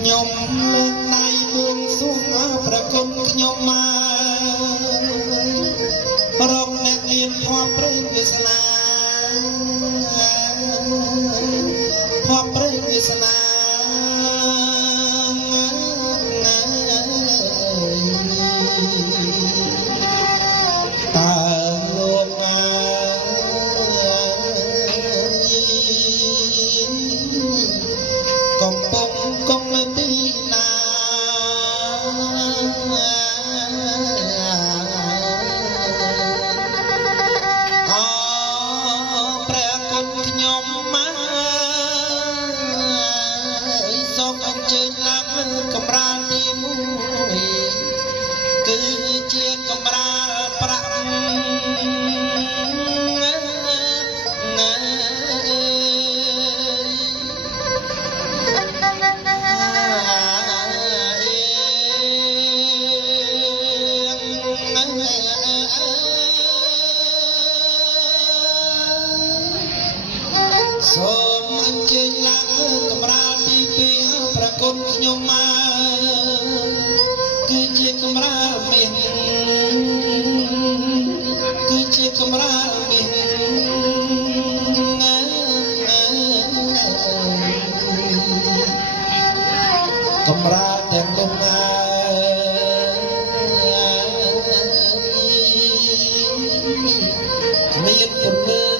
ខ្ញុំលើកដៃបួងសួងប្រគុណខ្ញុំមករកអ្នកមានភ័ព្វព្រៃវាសនាភ័ព្វព្រៃវាសនាតើលោកកំពុងគង់នៅទីណាព្រះគុណខ្ញុំមកសូមអញ្ជើញឡើងកម្រាលទី1គឺជាកម្រាលប្រាក់សូមអញ្ជើញឡើងកម្រាលទី2ប្រគុណខ្ញុំមកគឺជាកម្រាលមាសគឺជាកម្រាលមាសកម្រាលទាំងនោះមានពន្លឺ